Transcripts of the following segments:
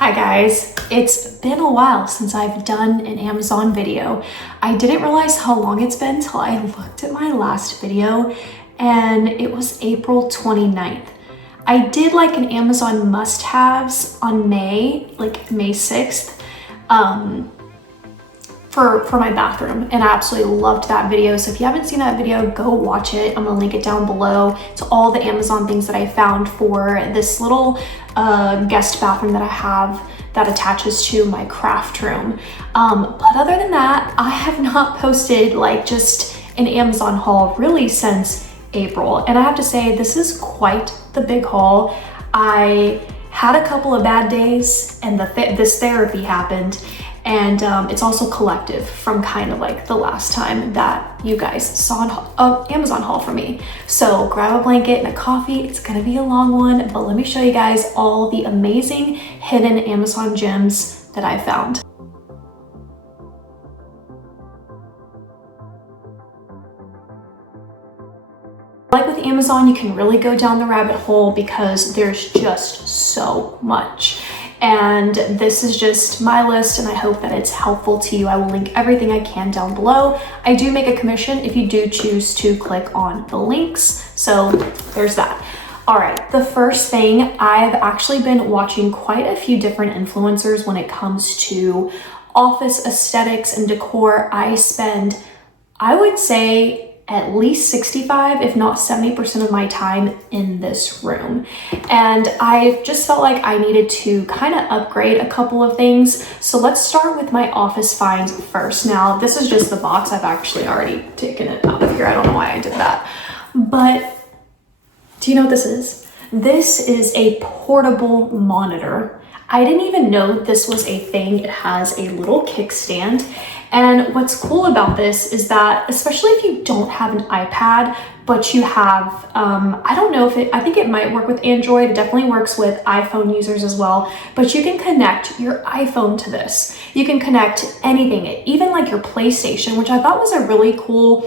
Hi guys, it's been a while since I've done an Amazon video. I didn't realize how long it's been till I looked at my last video and it was April 29th. I did like an Amazon must-haves on May 6th for my bathroom, and I absolutely loved that video. So if you haven't seen that video, go watch it. I'm gonna link it down below to all the Amazon things that I found for this little guest bathroom that I have that attaches to my craft room. But other than that, I have not posted like just an Amazon haul really since April, and I have to say this is quite the big haul. I had a couple of bad days and this therapy happened, and it's also collective from kind of like the last time that you guys saw an Amazon haul from me. So grab a blanket and a coffee. It's gonna be a long one, but let me show you guys all the amazing hidden Amazon gems that I found. Like with Amazon, you can really go down the rabbit hole because there's just so much. And this is just my list, and I hope that it's helpful to you. I will link everything I can down below. I do make a commission if you do choose to click on the links. So there's that. All right, the first thing, I've actually been watching quite a few different influencers when it comes to office aesthetics and decor. I spend, I would say, at least 65, if not 70% of my time in this room. And I just felt like I needed to kind of upgrade a couple of things. So let's start with my office finds first. Now, this is just the box. I've actually already taken it out of here. I don't know why I did that. But do you know what this is? This is a portable monitor. I didn't even know this was a thing. It has a little kickstand. And what's cool about this is that, especially if you don't have an iPad, but you have, I don't know if I think it might work with Android. It definitely works with iPhone users as well, but you can connect your iPhone to this. You can connect anything, even like your PlayStation, which I thought was a really cool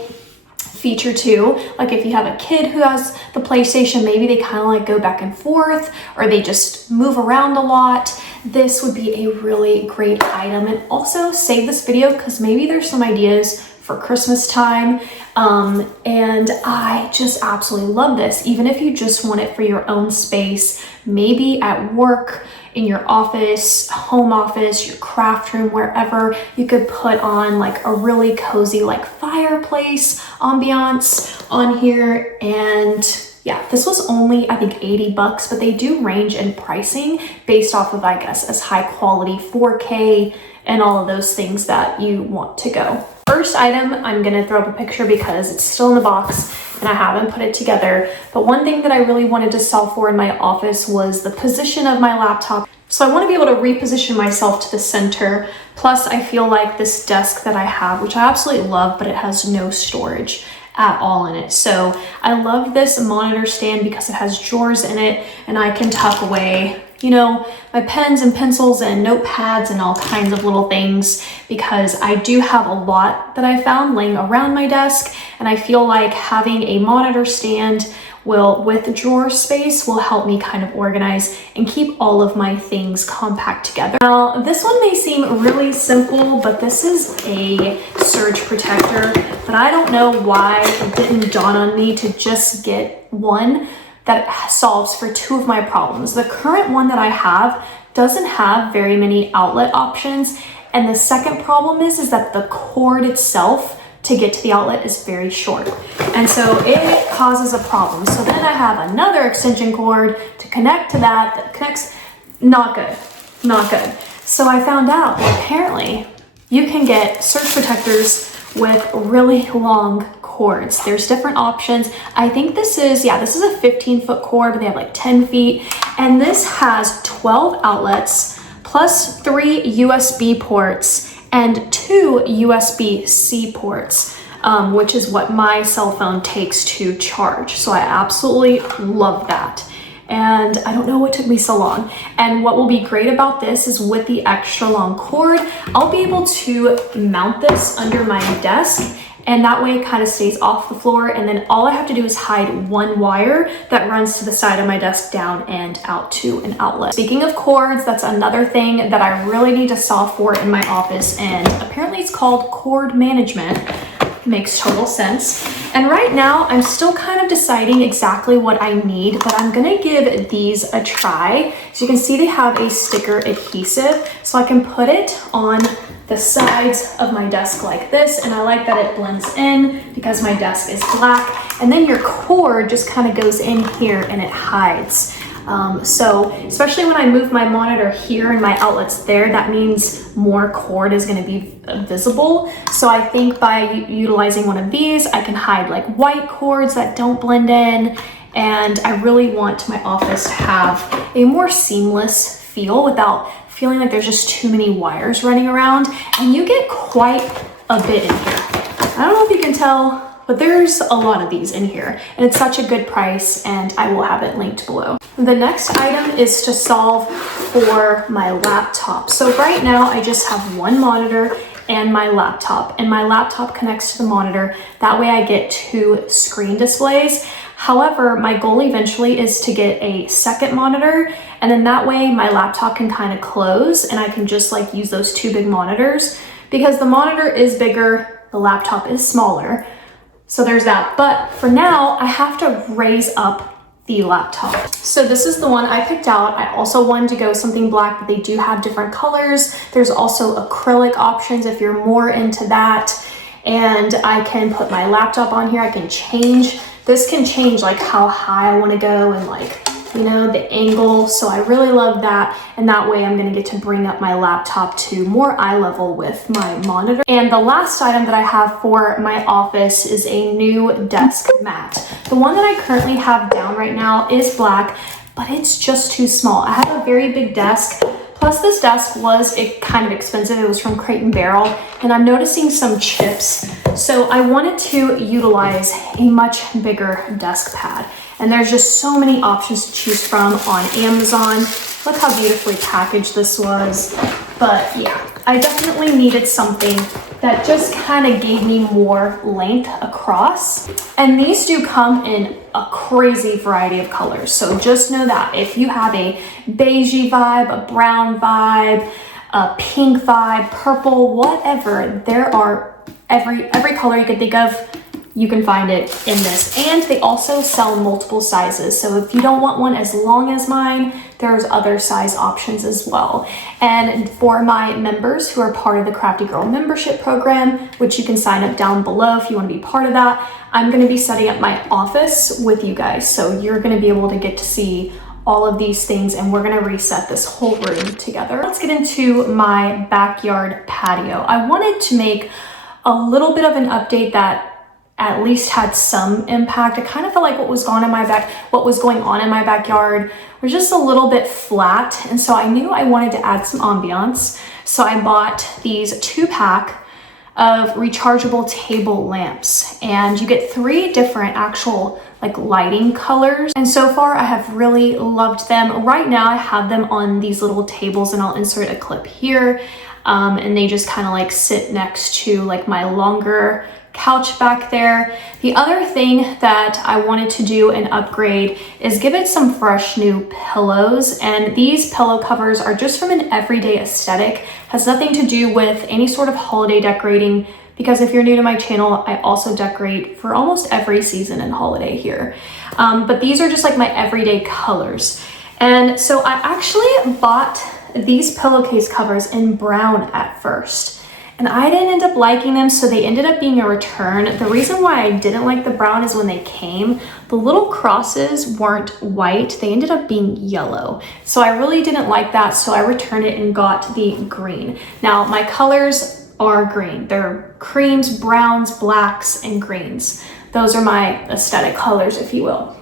feature too. Like if you have a kid who has the PlayStation, maybe they kind of like go back and forth, or they just move around a lot. This would be a really great item. And also save this video because maybe there's some ideas for Christmas time. And I just absolutely love this. Even if you just want it for your own space, maybe at work, in your office, home office, your craft room, wherever, you could put on like a really cozy like fireplace ambiance on here. And yeah, this was only, I think, 80 bucks, but they do range in pricing based off of, I guess, as high quality 4K and all of those things that you want to go. First item, I'm gonna throw up a picture because it's still in the box and I haven't put it together. But one thing that I really wanted to solve for in my office was the position of my laptop. So I want to be able to reposition myself to the center. Plus, I feel like this desk that I have, which I absolutely love, but it has no storage at all in it. So I love this monitor stand because it has drawers in it and I can tuck away, you know, my pens and pencils and notepads and all kinds of little things, because I do have a lot that I found laying around my desk, and I feel like having a monitor stand with drawer space will help me kind of organize and keep all of my things compact together. Now, this one may seem really simple, but this is a surge protector, but I don't know why it didn't dawn on me to just get one that solves for two of my problems. The current one that I have doesn't have very many outlet options, and the second problem is that the cord itself to get to the outlet is very short, and so it causes a problem. So then I have another extension cord to connect to that connects. Not good. So I found out that apparently you can get surge protectors with really long cords. There's different options. I think this is a 15-foot cord, but they have like 10 feet, and this has 12 outlets plus 3 USB ports and 2 USB-C ports, which is what my cell phone takes to charge. So I absolutely love that. And I don't know what took me so long. And what will be great about this is with the extra long cord, I'll be able to mount this under my desk and that way it kind of stays off the floor, and then all I have to do is hide one wire that runs to the side of my desk down and out to an outlet. Speaking of cords, that's another thing that I really need to solve for in my office, and apparently it's called cord management. Makes total sense. And right now I'm still kind of deciding exactly what I need, but I'm gonna give these a try. So you can see they have a sticker adhesive, so I can put it on the sides of my desk like this, and I like that it blends in because my desk is black, and then your cord just kind of goes in here and it hides. So especially when I move my monitor here and my outlets there, that means more cord is going to be visible. So I think by utilizing one of these, I can hide like white cords that don't blend in. And I really want my office to have a more seamless feel without feeling like there's just too many wires running around. And you get quite a bit in here. I don't know if you can tell, but there's a lot of these in here, and it's such a good price, and I will have it linked below. The next item is to solve for my laptop. So right now I just have one monitor and my laptop connects to the monitor. That way I get 2 screen displays. However, my goal eventually is to get a second monitor, and then that way my laptop can kind of close and I can just like use those 2 big monitors, because the monitor is bigger, the laptop is smaller. So there's that. But for now, I have to raise up the laptop. So this is the one I picked out. I also wanted to go something black, but they do have different colors. There's also acrylic options if you're more into that. And I can put my laptop on here. I can change. This can change like how high I want to go and like, you know, the angle. So I really love that. And that way I'm going to get to bring up my laptop to more eye level with my monitor. And the last item that I have for my office is a new desk mat. The one that I currently have down right now is black, but it's just too small. I have a very big desk. Plus this desk was kind of expensive. It was from Crate & Barrel, and I'm noticing some chips. So I wanted to utilize a much bigger desk pad. And there's just so many options to choose from on Amazon. Look how beautifully packaged this was. But yeah, I definitely needed something that just kind of gave me more length across. And these do come in a crazy variety of colors. So just know that if you have a beigey vibe, a brown vibe, a pink vibe, purple, whatever, there are every color you could think of, you can find it in this. And they also sell multiple sizes. So if you don't want one as long as mine, there's other size options as well. And for my members who are part of the CraftyGirl membership program, which you can sign up down below if you want to be part of that, I'm going to be setting up my office with you guys. So you're going to be able to get to see all of these things, and we're going to reset this whole room together. Let's get into my backyard patio. I wanted to make a little bit of an update that at least had some impact. I kind of felt like what was going on in my backyard was just a little bit flat, and so I knew I wanted to add some ambiance. So I bought these 2-pack of rechargeable table lamps, and you get 3 different actual like lighting colors, and so far I have really loved them. Right now I have them on these little tables, and I'll insert a clip here, and they just kind of like sit next to like my longer couch back there. The other thing that I wanted to do and upgrade is give it some fresh new pillows, and these pillow covers are just from an everyday aesthetic, has nothing to do with any sort of holiday decorating, because if you're new to my channel, I also decorate for almost every season and holiday here. But these are just like my everyday colors. And so I actually bought these pillowcase covers in brown at first, and I didn't end up liking them, so they ended up being a return. The reason why I didn't like the brown is when they came, the little crosses weren't white, they ended up being yellow. So I really didn't like that, so I returned it and got the green. Now my colors are green. They're creams, browns, blacks, and greens. Those are my aesthetic colors, if you will.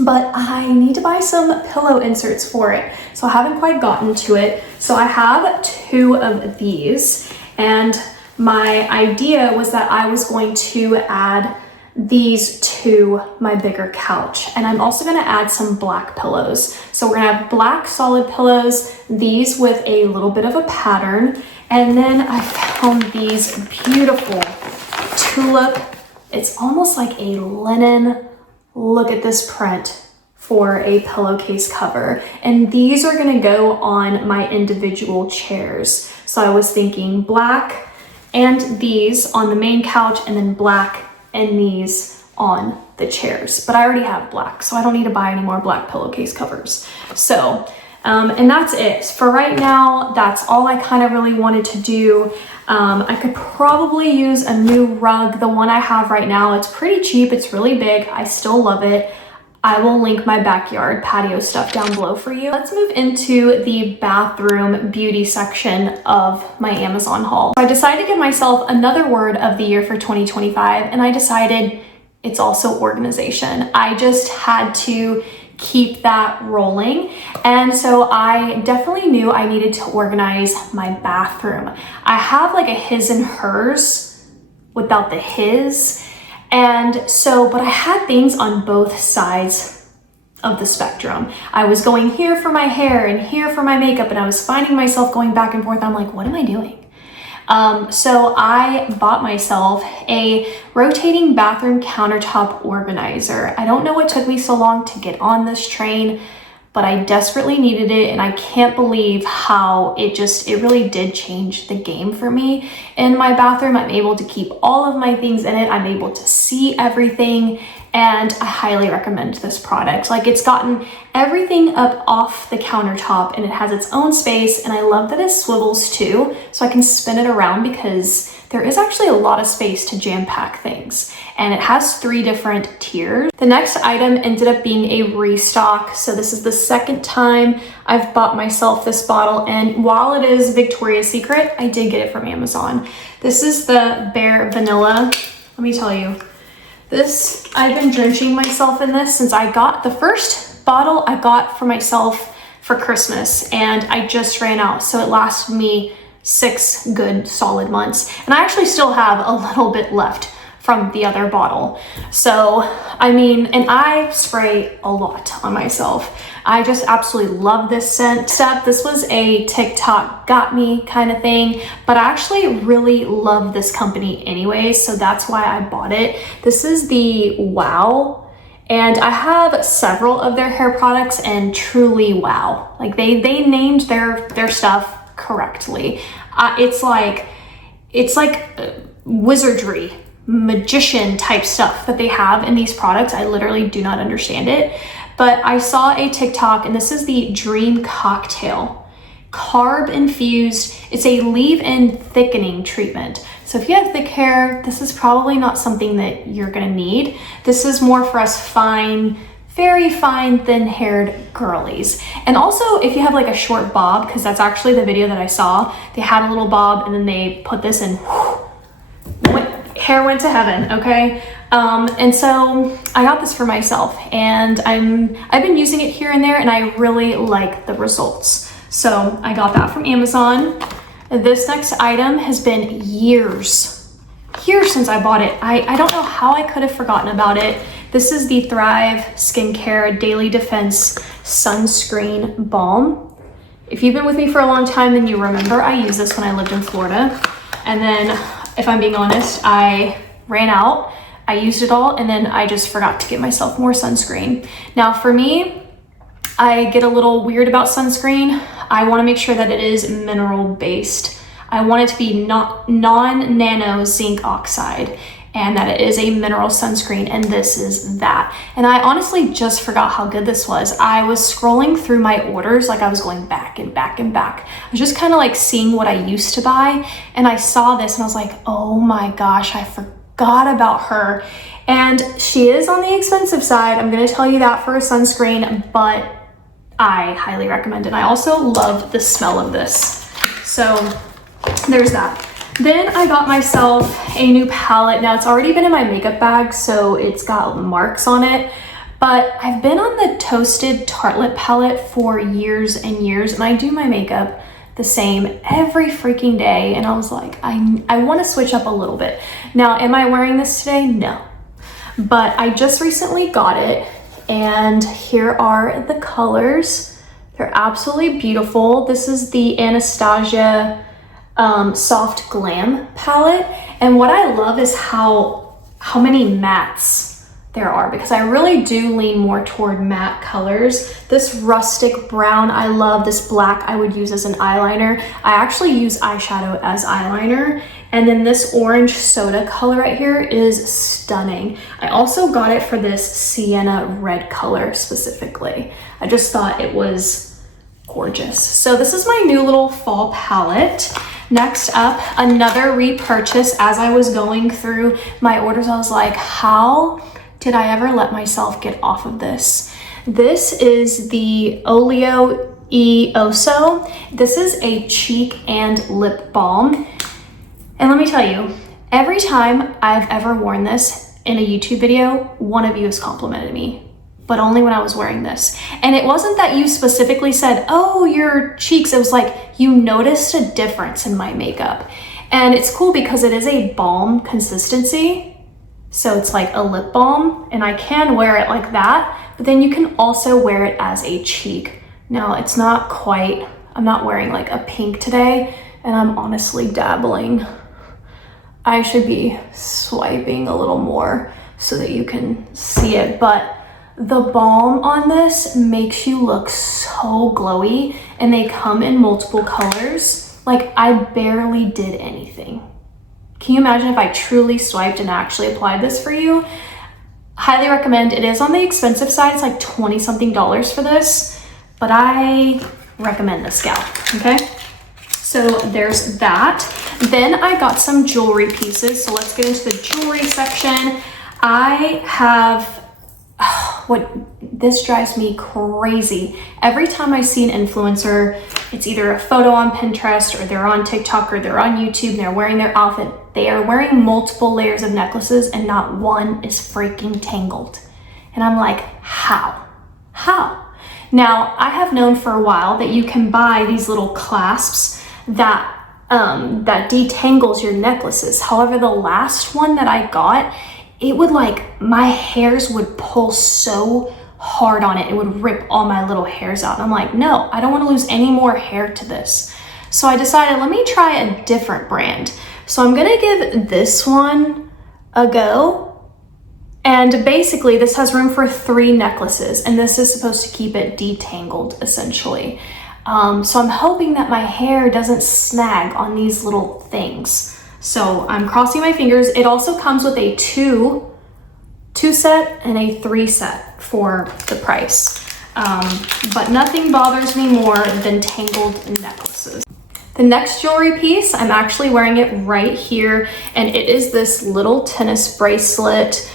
But I need to buy some pillow inserts for it, so I haven't quite gotten to it. So I have 2 of these. And my idea was that I was going to add these to my bigger couch. And I'm also gonna add some black pillows. So we're gonna have black solid pillows, these with a little bit of a pattern. And then I found these beautiful tulip. It's almost like a linen. Look at this print for a pillowcase cover. And these are gonna go on my individual chairs. So I was thinking black and these on the main couch, and then black and these on the chairs. But I already have black, so I don't need to buy any more black pillowcase covers. So, and that's it. For right now, that's all I kind of really wanted to do. I could probably use a new rug. The one I have right now, it's pretty cheap. It's really big. I still love it. I will link my backyard patio stuff down below for you. Let's move into the bathroom beauty section of my Amazon haul. So I decided to give myself another word of the year for 2025, and I decided it's also organization. I just had to keep that rolling. And so I definitely knew I needed to organize my bathroom. I have like a his and hers without the his. And so, but I had things on both sides of the spectrum. I was going here for my hair and here for my makeup, and I was finding myself going back and forth. I'm like, what am I doing? So I bought myself a rotating bathroom countertop organizer. I don't know what took me so long to get on this train, but I desperately needed it, and I can't believe how it really did change the game for me. In my bathroom, I'm able to keep all of my things in it. I'm able to see everything, and I highly recommend this product. Like, it's gotten everything up off the countertop, and it has its own space, and I love that it swivels too, so I can spin it around because there is actually a lot of space to jam pack things, and it has 3 different tiers. The next item ended up being a restock. So this is the second time I've bought myself this bottle, and while it is Victoria's Secret, I did get it from Amazon. This is the Bare Vanilla. Let me tell you, I've been drenching myself in this since I got the first bottle I got for myself for Christmas, and I just ran out. So it lasted me 6 good solid months, and I actually still have a little bit left from the other bottle. So I mean, and I spray a lot on myself. I just absolutely love this scent. This was a TikTok got me kind of thing, but I actually really love this company anyways, so that's why I bought it. This is the Wow, and I have several of their hair products, and truly wow. Like, they named their stuff correctly. It's like wizardry, magician type stuff that they have in these products. I literally do not understand it, but I saw a TikTok, and this is the Dream Cocktail. Carb infused. It's a leave-in thickening treatment. So if you have thick hair, this is probably not something that you're gonna need. This is more for us fine, very fine, thin-haired girlies. And also, if you have like a short bob, because that's actually the video that I saw, they had a little bob and then they put this in, hair went to heaven, okay? And so I got this for myself, and I've been using it here and there, and I really like the results. So I got that from Amazon. This next item has been years since I bought it. I don't know how I could have forgotten about it. This is the Thrive Skincare Daily Defense Sunscreen Balm. If you've been with me for a long time, then you remember I used this when I lived in Florida. And then, if I'm being honest, I ran out. I used it all, and then I just forgot to get myself more sunscreen. Now for me, I get a little weird about sunscreen. I want to make sure that it is mineral based. I want it to be non-nano zinc oxide, and that it is a mineral sunscreen, and this is that. And I honestly just forgot how good this was. I was scrolling through my orders, like I was going back and back and back. I was just kind of like seeing what I used to buy, and I saw this and I was like, oh my gosh, I forgot about her. And she is on the expensive side, I'm gonna tell you that, for a sunscreen, but I highly recommend it. I also love the smell of this. So there's that. Then I got myself a new palette. Now, it's already been in my makeup bag, so it's got marks on it, but I've been on the Toasted Tartlet palette for years and years, and I do my makeup the same every freaking day, and I was like, I want to switch up a little bit. Now, am I wearing this today? No. But I just recently got it, and here are the colors. They're absolutely beautiful. This is the Anastasia Soft Glam palette. And what I love is how many mattes there are, because I really do lean more toward matte colors. This rustic brown I love. This black I would use as an eyeliner. I actually use eyeshadow as eyeliner. And then this orange soda color right here is stunning. I also got it for this sienna red color specifically. I just thought it was gorgeous. So this is my new little fall palette. Next up, another repurchase. As I was going through my orders, I was like, how did I ever let myself get off of this? This is the Oleo E Oso. This is a cheek and lip balm. And let me tell you, every time I've ever worn this in a YouTube video, one of you has complimented me, but only when I was wearing this. And it wasn't that you specifically said, oh, your cheeks. It was like, you noticed a difference in my makeup. And it's cool because it is a balm consistency. So it's like a lip balm, and I can wear it like that, but then you can also wear it as a cheek. Now it's not quite, I'm not wearing like a pink today, and I'm honestly dabbling. I should be swiping a little more so that you can see it, but the balm on this makes you look so glowy, and they come in multiple colors. Like, I barely did anything. Can you imagine if I truly swiped and actually applied this for you? Highly recommend. It is on the expensive side. It's like 20 something dollars for this, but I recommend this gal, okay? So there's that. Then I got some jewelry pieces. So let's get into the jewelry section. I have, this drives me crazy. Every time I see an influencer, it's either a photo on Pinterest or they're on TikTok or they're on YouTube and they're wearing their outfit. They are wearing multiple layers of necklaces and not one is freaking tangled. And I'm like, how? Now, I have known for a while that you can buy these little clasps that detangles your necklaces. However, the last one that I got, it would like, my hairs would pull so hard on it. It would rip all my little hairs out. And I'm like, no, I don't want to lose any more hair to this. So I decided, let me try a different brand. So I'm gonna give this one a go. And basically this has room for 3 necklaces, and this is supposed to keep it detangled essentially. So I'm hoping that my hair doesn't snag on these little things. So I'm crossing my fingers. It also comes with a two set and a 3 set for the price. But nothing bothers me more than tangled necklaces. The next jewelry piece, I'm actually wearing it right here, and it is this little tennis bracelet.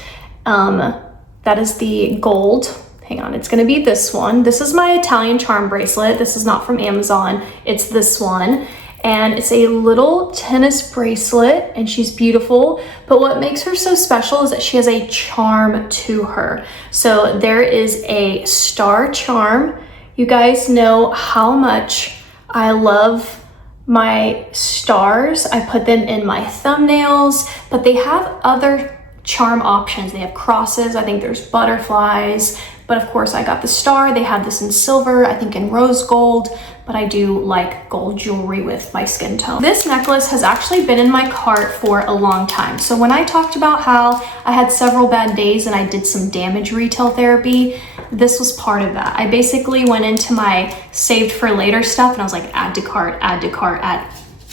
That is the gold. Hang on, it's gonna be this one. This is my Italian charm bracelet. This is not from Amazon, it's this one. And it's a little tennis bracelet, and she's beautiful. But what makes her so special is that she has a charm to her. So there is a star charm. You guys know how much I love my stars. I put them in my thumbnails, but they have other charm options. They have crosses, I think there's butterflies, but of course I got the star. They have this in silver, I think in rose gold, but I do like gold jewelry with my skin tone. This necklace has actually been in my cart for a long time. So when I talked about how I had several bad days and I did some damage retail therapy, this was part of that. I basically went into my saved for later stuff and I was like, add to cart, add to cart, add.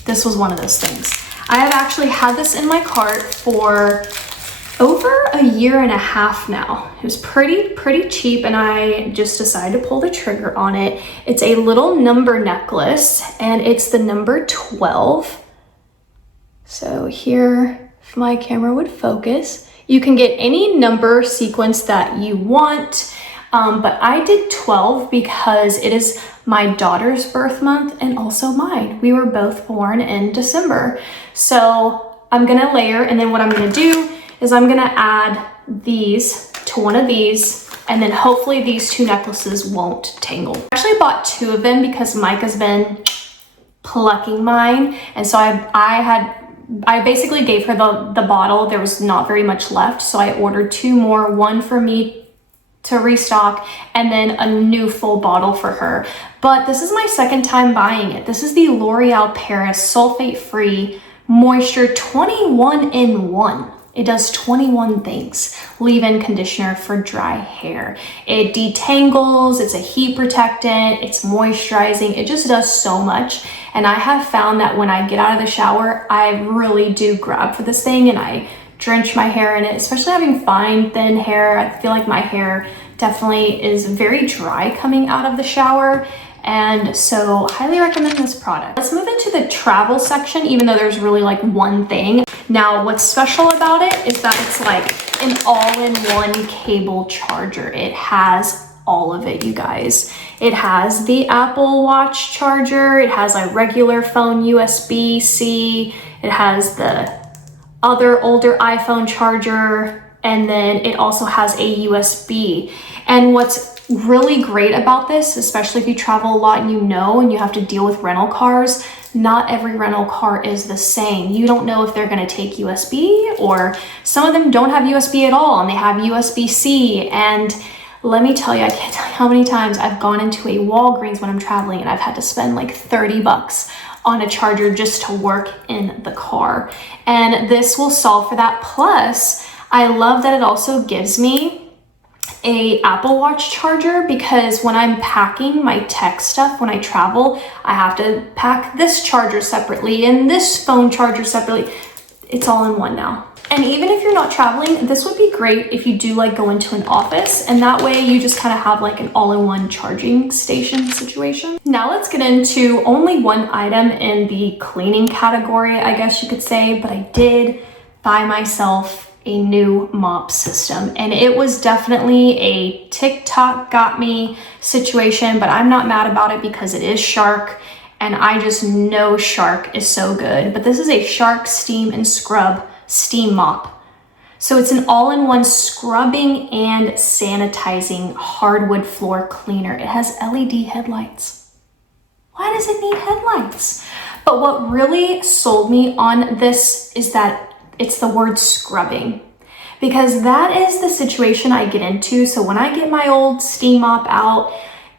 This was one of those things. I have actually had this in my cart for over a year and a half now. It was pretty cheap, and I just decided to pull the trigger on it. It's a little number necklace, and it's the number 12. So here, if my camera would focus, you can get any number sequence that you want, but I did 12 because it is my daughter's birth month and also mine. We were both born in December. So I'm gonna layer, and then what I'm gonna do is I'm gonna add these to one of these, and then hopefully these 2 necklaces won't tangle. I actually bought 2 of them because Mike has been plucking mine, and so I basically gave her the bottle. There was not very much left, so I ordered 2 more, one for me to restock, and then a new full bottle for her. But this is my second time buying it. This is the L'Oreal Paris sulfate-free moisture 21 in 1. It does 21 things. Leave-in conditioner for dry hair. It detangles, it's a heat protectant, it's moisturizing. It just does so much. And I have found that when I get out of the shower, I really do grab for this thing and I drench my hair in it, especially having fine, thin hair. I feel like my hair definitely is very dry coming out of the shower. And so highly recommend this product. Let's move into the travel section, even though there's really like one thing. Now, what's special about it is that it's like an all-in-one cable charger. It has all of it, you guys. It has the Apple Watch charger. It has a regular phone USB-C. It has the other older iPhone charger. And then it also has a USB. And what's really great about this, especially if you travel a lot and you have to deal with rental cars, not every rental car is the same. You don't know if they're going to take USB, or some of them don't have USB at all and they have USB-C. And let me tell you, I can't tell you how many times I've gone into a Walgreens when I'm traveling and I've had to spend like 30 bucks on a charger just to work in the car. And this will solve for that. Plus, I love that it also gives me a Apple Watch charger, because when I'm packing my tech stuff when I travel, I have to pack this charger separately and this phone charger separately. It's all in one now. And even if you're not traveling, this would be great if you do like go into an office, and that way you just kind of have like an all-in-one charging station situation. Now let's get into only one item in the cleaning category, I guess you could say, but I did buy myself a new mop system, and it was definitely a TikTok got me situation, but I'm not mad about it because it is Shark, and I just know Shark is so good. But this is a Shark Steam and Scrub steam mop. So it's an all-in-one scrubbing and sanitizing hardwood floor cleaner. It has LED headlights. Why does it need headlights? But what really sold me on this is that it's the word scrubbing, because that is the situation I get into. So when I get my old steam mop out,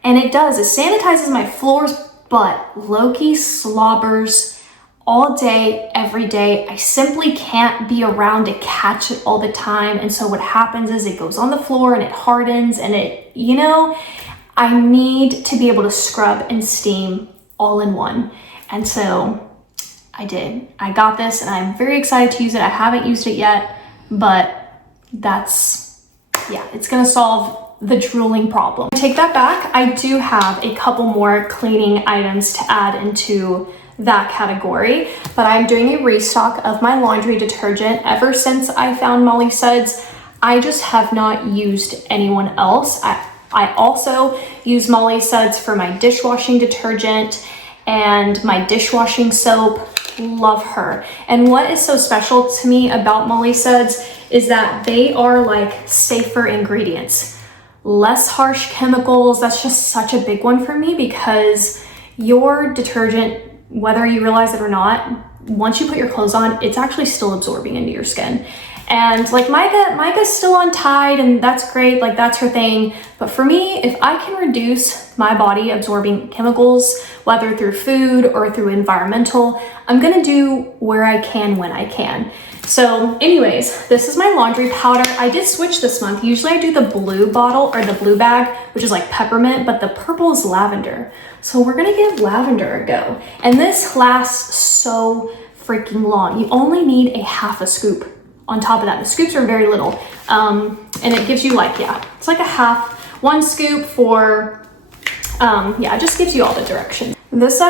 and it sanitizes my floors, but Loki slobbers all day, every day. I simply can't be around to catch it all the time. And so what happens is it goes on the floor and it hardens, and I need to be able to scrub and steam all in one. And so I did. I got this and I'm very excited to use it. I haven't used it yet, but it's gonna solve the drooling problem. Take that back. I do have a couple more cleaning items to add into that category, but I'm doing a restock of my laundry detergent. Ever since I found Molly Suds, I just have not used anyone else. I also use Molly Suds for my dishwashing detergent and my dishwashing soap. Love her. And what is so special to me about Molly Suds is that they are like safer ingredients, less harsh chemicals. That's just such a big one for me, because your detergent, whether you realize it or not, once you put your clothes on, it's actually still absorbing into your skin. And like Micah's still on Tide, and that's great, like that's her thing. But for me, if I can reduce my body absorbing chemicals, whether through food or through environmental, I'm gonna do where I can, when I can. So anyways, this is my laundry powder. I did switch this month. Usually I do the blue bottle or the blue bag, which is like peppermint, but the purple is lavender. So we're gonna give lavender a go. And this lasts so freaking long. You only need a half a scoop. On top of that, the scoops are very little, and it gives you it's like one scoop for, it just gives you all the direction. This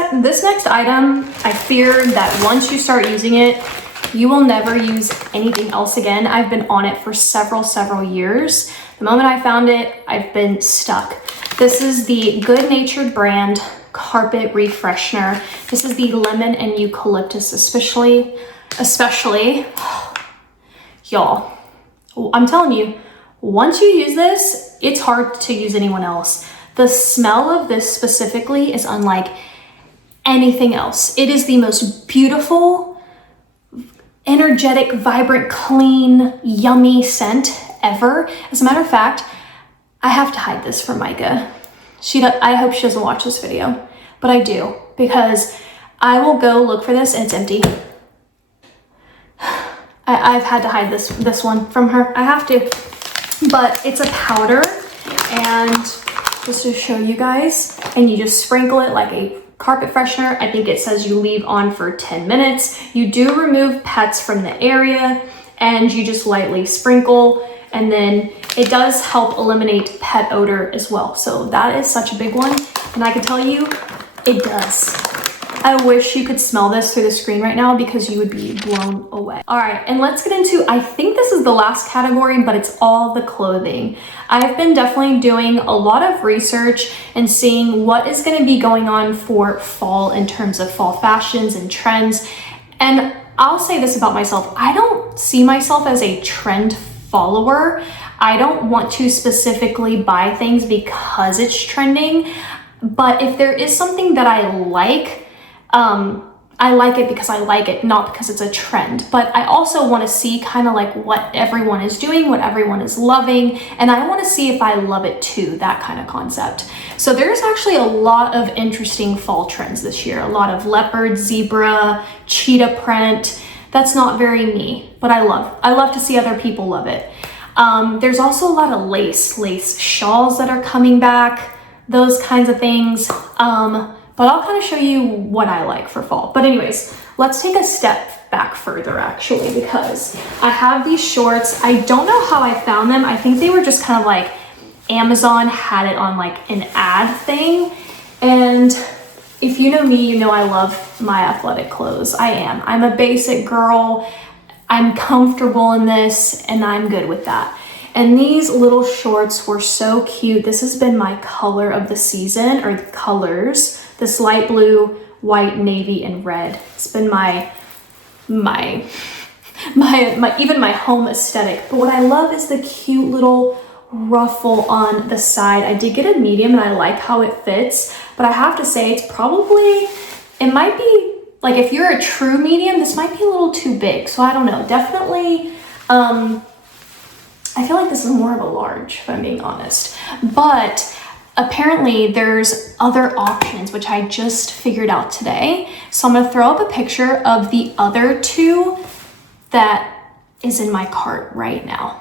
next item, I fear that once you start using it, you will never use anything else again. I've been on it for several years. The moment I found it, I've been stuck. This is the Good Natured brand carpet refreshener. This is the lemon and eucalyptus, especially. Y'all, I'm telling you, once you use this, it's hard to use anyone else. The smell of this specifically is unlike anything else. It is the most beautiful, energetic, vibrant, clean, yummy scent ever. As a matter of fact, I have to hide this from Micah. I hope she doesn't watch this video, but I do, because I will go look for this and it's empty. I've had to hide this one from her. I have to, but it's a powder, and just to show you guys, and you just sprinkle it like a carpet freshener. I think it says you leave on for 10 minutes. You do remove pets from the area, and you just lightly sprinkle, and then it does help eliminate pet odor as well. So that is such a big one, and I can tell you, it does. I wish you could smell this through the screen right now because you would be blown away. All right, and let's get into, I think this is the last category, but it's all the clothing. I've been definitely doing a lot of research and seeing what is gonna be going on for fall in terms of fall fashions and trends. And I'll say this about myself, I don't see myself as a trend follower. I don't want to specifically buy things because it's trending, but if there is something that I like it because I like it, not because it's a trend. But I also want to see kind of like what everyone is doing, what everyone is loving, and I want to see if I love it too, that kind of concept. So there's actually a lot of interesting fall trends this year. A lot of leopard, zebra, cheetah print. That's not very me, but I love to see other people love it. There's also a lot of lace shawls that are coming back, those kinds of things. But I'll kind of show you what I like for fall. But anyways, let's take a step back further actually, because I have these shorts. I don't know how I found them. I think they were just kind of like Amazon had it on like an ad thing. And if you know me, you know I love my athletic clothes. I'm a basic girl. I'm comfortable in this and I'm good with that. And these little shorts were so cute. This has been my color of the season, or the colors. This light blue, white, navy, and red. It's been my even my home aesthetic. But what I love is the cute little ruffle on the side. I did get a medium and I like how it fits, but I have to say it might be, like if you're a true medium, this might be a little too big. So I don't know, definitely, I feel like this is more of a large, if I'm being honest. But apparently there's other options, which I just figured out today. So I'm gonna throw up a picture of the other two that is in my cart right now.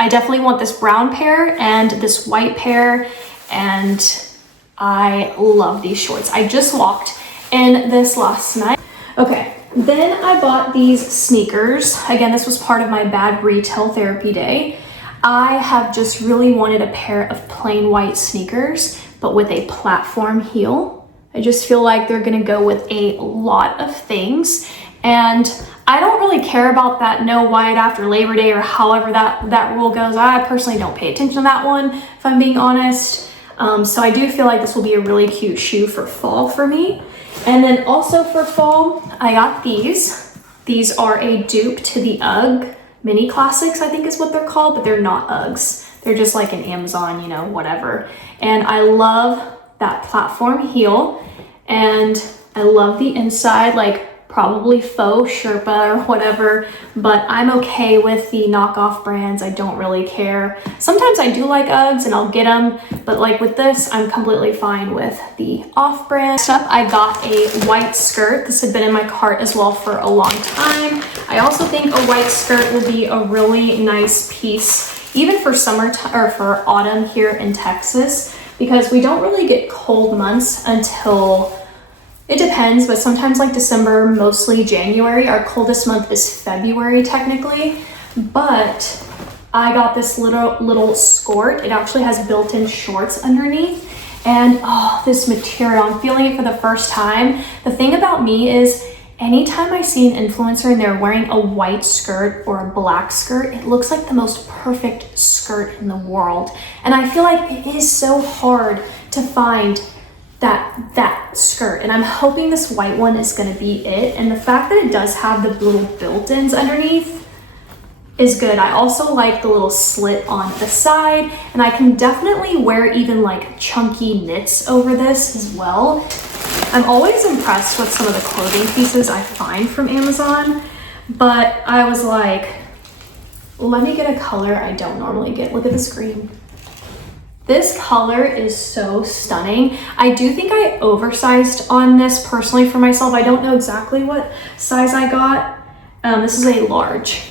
I definitely want this brown pair and this white pair, and I love these shorts. I just walked in this last night. Okay, then I bought these sneakers. Again, this was part of my bad retail therapy day. I have just really wanted a pair of plain white sneakers, but with a platform heel. I just feel like they're gonna go with a lot of things. And I don't really care about that no white after Labor Day, or however that rule goes. I personally don't pay attention to that one, if I'm being honest. So I do feel like this will be a really cute shoe for fall for me. And then also for fall, I got these. These are a dupe to the UGG Mini Classics, I think is what they're called, but they're not Uggs. They're just like an Amazon, you know, whatever. And I love that platform heel, and I love the inside, like probably faux Sherpa or whatever, but I'm okay with the knockoff brands. I don't really care. Sometimes I do like Uggs and I'll get them, but like with this, I'm completely fine with the off-brand stuff. I got a white skirt. This had been in my cart as well for a long time. I also think a white skirt will be a really nice piece, even for or for autumn here in Texas, because we don't really get cold months until, it depends, but sometimes like December, mostly January. Our coldest month is February technically, but I got this little skirt. It actually has built-in shorts underneath, and oh, this material, I'm feeling it for the first time. The thing about me is anytime I see an influencer and they're wearing a white skirt or a black skirt, it looks like the most perfect skirt in the world. And I feel like it is so hard to find that skirt, and I'm hoping this white one is going to be it. And the fact that it does have the little built-ins underneath is good. I also like the little slit on the side, and I can definitely wear even like chunky knits over this as well. I'm always impressed with some of the clothing pieces I find from Amazon, but I was like, let me get a color I don't normally get. Look at this green. This color is so stunning. I do think I oversized on this personally for myself. I don't know exactly what size I got. This is a large.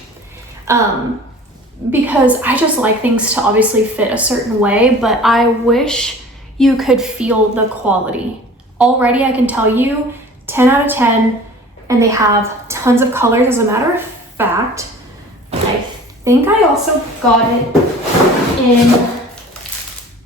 Because I just like things to obviously fit a certain way, but I wish you could feel the quality. Already I can tell you 10 out of 10, and they have tons of colors. As a matter of fact, I think I also got it in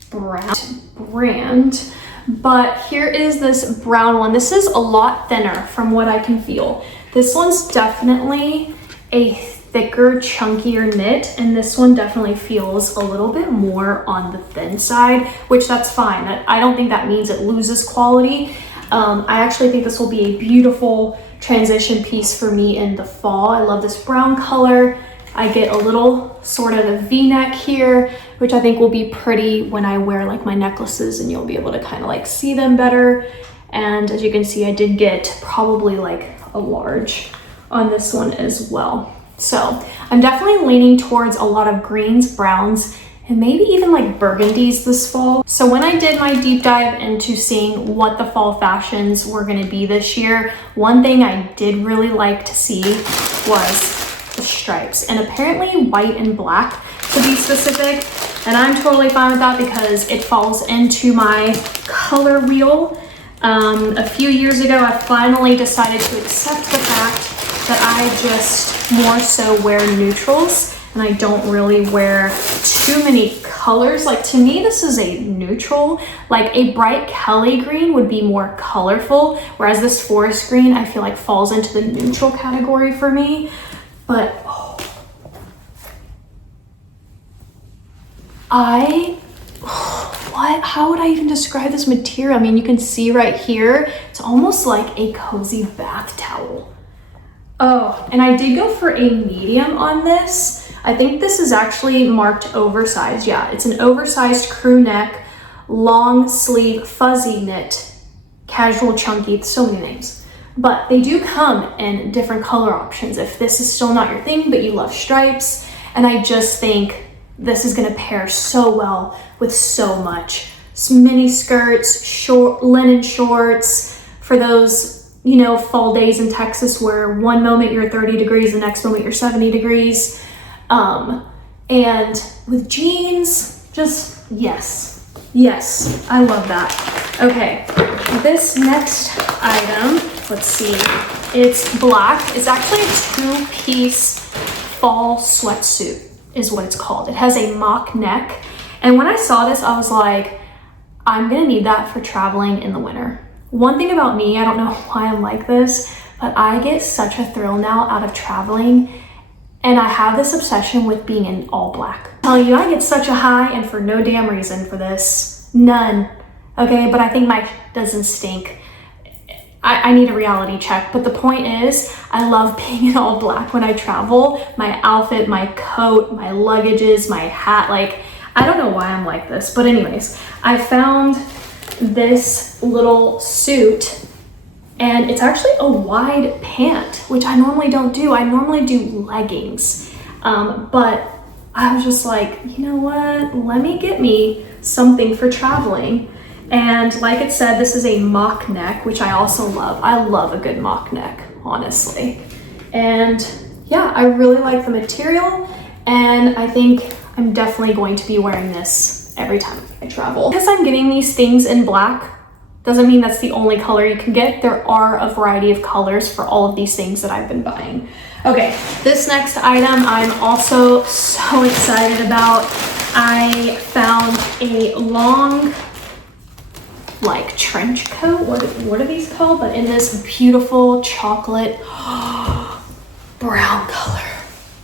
brown brand, but here is this brown one. This is a lot thinner from what I can feel. This one's definitely a thicker, chunkier knit, and this one definitely feels a little bit more on the thin side, which that's fine. I don't think that means it loses quality. I actually think this will be a beautiful transition piece for me in the fall. I love this brown color. I get a little sort of a V-neck here, which I think will be pretty when I wear like my necklaces, and you'll be able to kind of like see them better. And as you can see, I did get probably like a large on this one as well. So I'm definitely leaning towards a lot of greens, browns, and maybe even like burgundies this fall. So when I did my deep dive into seeing what the fall fashions were gonna be this year, one thing I did really like to see was the stripes, and apparently white and black to be specific. And I'm totally fine with that because it falls into my color wheel. A few years ago, I finally decided to accept the fact that I just more so wear neutrals, and I don't really wear too many colors. Like, to me, this is a neutral. Like a bright Kelly green would be more colorful, whereas this forest green I feel like falls into the neutral category for me. But how would I even describe this material? I mean, you can see right here, it's almost like a cozy bath towel. Oh, and I did go for a medium on this. I think this is actually marked oversized. Yeah, it's an oversized crew neck, long sleeve, fuzzy knit, casual chunky, so many names. But they do come in different color options if this is still not your thing, but you love stripes. And I just think this is gonna pair so well with so much. Mini skirts, short linen shorts for those, you know, fall days in Texas where one moment you're 30 degrees, the next moment you're 70 degrees. And with jeans, just yes, I love that. Okay, this next item, let's see, it's black. It's actually a two-piece fall sweatsuit is what it's called. It has a mock neck. And when I saw this, I was like, I'm gonna need that for traveling in the winter. One thing about me, I don't know why I'm like this, but I get such a thrill now out of traveling, and I have this obsession with being in all black. I tell you, I get such a high, and for no damn reason for this. None. Okay, but I think my doesn't stink. I need a reality check, but the point is, I love being in all black when I travel. My outfit, my coat, my luggages, my hat, like, I don't know why I'm like this, but anyways, I found this little suit, and it's actually a wide pant, which I normally don't do. I normally do leggings, but I was just like, you know what? Let me get me something for traveling. And like it said, this is a mock neck, which I also love. I love a good mock neck, honestly. And yeah, I really like the material, and I think I'm definitely going to be wearing this every time I travel. Because I'm getting these things in black, doesn't mean that's the only color you can get. There are a variety of colors for all of these things that I've been buying. Okay, this next item I'm also so excited about. I found a long, like, trench coat. What are these called? But in this beautiful chocolate brown color.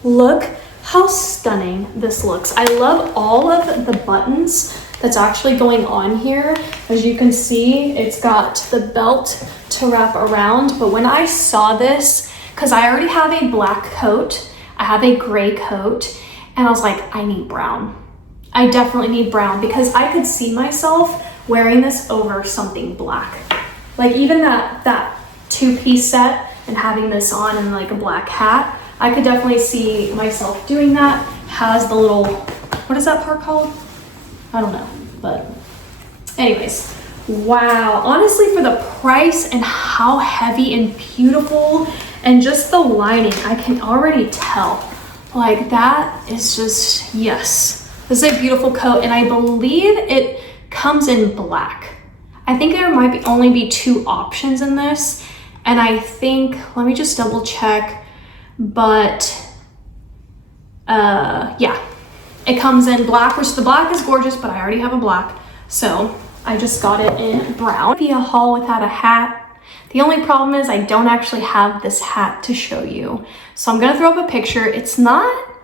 Look how stunning this looks. I love all of the buttons that's actually going on here. As you can see, it's got the belt to wrap around. But when I saw this, because I already have a black coat, I have a gray coat, and I was like, I need brown. I definitely need brown, because I could see myself wearing this over something black. Like even that two-piece set and having this on and like a black hat, I could definitely see myself doing that. Has the little, what is that part called? I don't know. But anyways, wow, honestly, for the price and how heavy and beautiful and just the lining, I can already tell. Like, that is just, yes. This is a beautiful coat, and I believe it comes in black. I think there might only be 2 options in this, and I think, let me just double check, but yeah, it comes in black, which the black is gorgeous, but I already have a black, so I just got it in brown. Be a haul without a hat. The only problem is I don't actually have this hat to show you. So I'm gonna throw up a picture. It's not,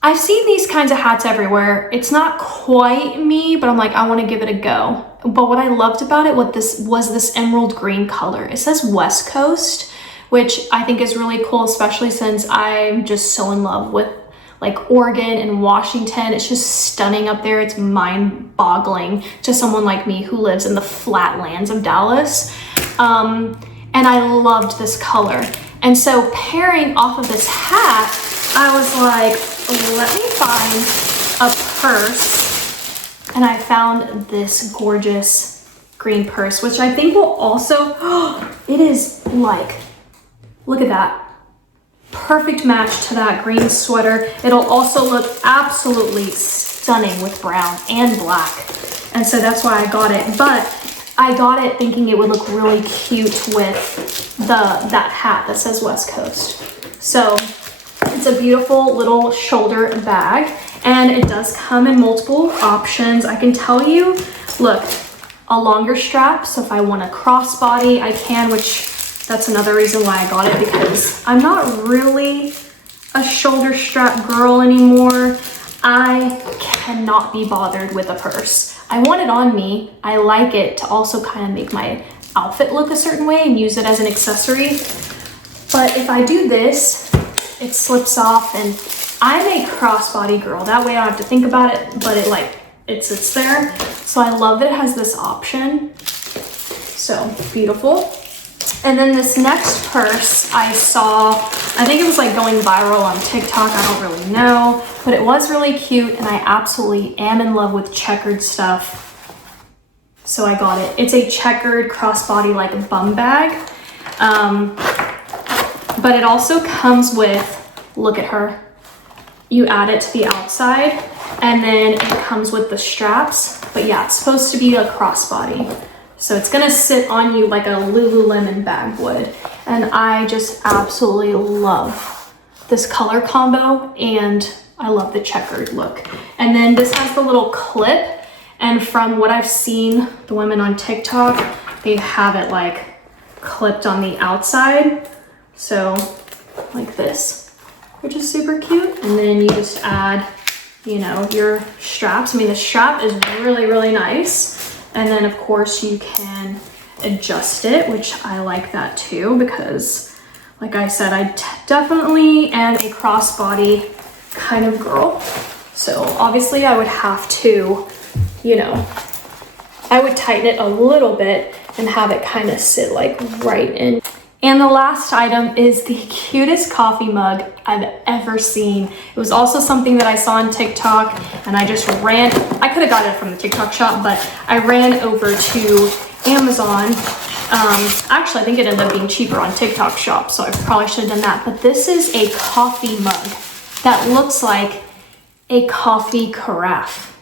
I've seen these kinds of hats everywhere. It's not quite me, but I'm like, I wanna give it a go. But what I loved about it was this emerald green color. It says West Coast, which I think is really cool, especially since I'm just so in love with like Oregon and Washington. It's just stunning up there. It's mind-boggling to someone like me who lives in the flatlands of Dallas. And I loved this color. And so pairing off of this hat, I was like, let me find a purse. And I found this gorgeous green purse, which I think will also, it is like, look at that. Perfect match to that green sweater. It'll also look absolutely stunning with brown and black. And so that's why I got it. But I got it thinking it would look really cute with that hat that says West Coast. So it's a beautiful little shoulder bag, and it does come in multiple options. I can tell you, look, a longer strap. So if I want a crossbody, I can, which that's another reason why I got it, because I'm not really a shoulder strap girl anymore. I cannot be bothered with a purse. I want it on me. I like it to also kind of make my outfit look a certain way and use it as an accessory. But if I do this, it slips off, and I'm a crossbody girl. That way I don't have to think about it, but it sits there. So I love that it has this option. So beautiful. And then this next purse I saw, I think it was like going viral on TikTok, I don't really know, but it was really cute, and I absolutely am in love with checkered stuff. So I got it. It's a checkered crossbody like bum bag. But it also comes with, look at her. You add it to the outside, and then it comes with the straps. But yeah, it's supposed to be a crossbody. So it's gonna sit on you like a Lululemon bag would. And I just absolutely love this color combo, and I love the checkered look. And then this has the little clip, and from what I've seen, the women on TikTok, they have it like clipped on the outside. So like this, which is super cute. And then you just add, you know, your straps. I mean, the strap is really, really nice. And then of course you can adjust it, which I like that too, because like I said, I definitely am a crossbody kind of girl. So obviously I would have to, you know, I would tighten it a little bit and have it kind of sit like right in. And the last item is the cutest coffee mug I've ever seen. It was also something that I saw on TikTok, and I just ran, I could have got it from the TikTok shop, but I ran over to Amazon. Actually, I think it ended up being cheaper on TikTok shop, so I probably should have done that. But this is a coffee mug that looks like a coffee carafe.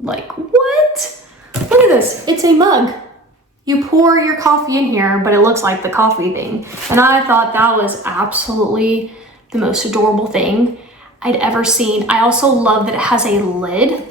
Like, what? Look at this, it's a mug. You pour your coffee in here, but it looks like the coffee thing. And I thought that was absolutely the most adorable thing I'd ever seen. I also love that it has a lid.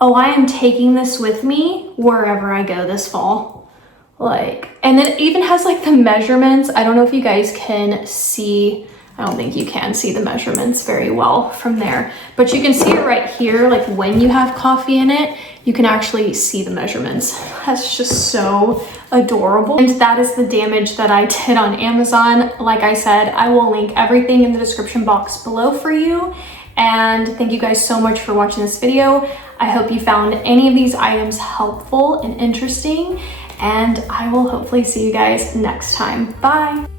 Oh, I am taking this with me wherever I go this fall. Like, and then it even has like the measurements. I don't know if you guys can see, I don't think you can see the measurements very well from there, but you can see it right here. Like when you have coffee in it, you can actually see the measurements. That's just so adorable. And that is the damage that I did on Amazon. Like I said, I will link everything in the description box below for you. And thank you guys so much for watching this video. I hope you found any of these items helpful and interesting, and I will hopefully see you guys next time. Bye.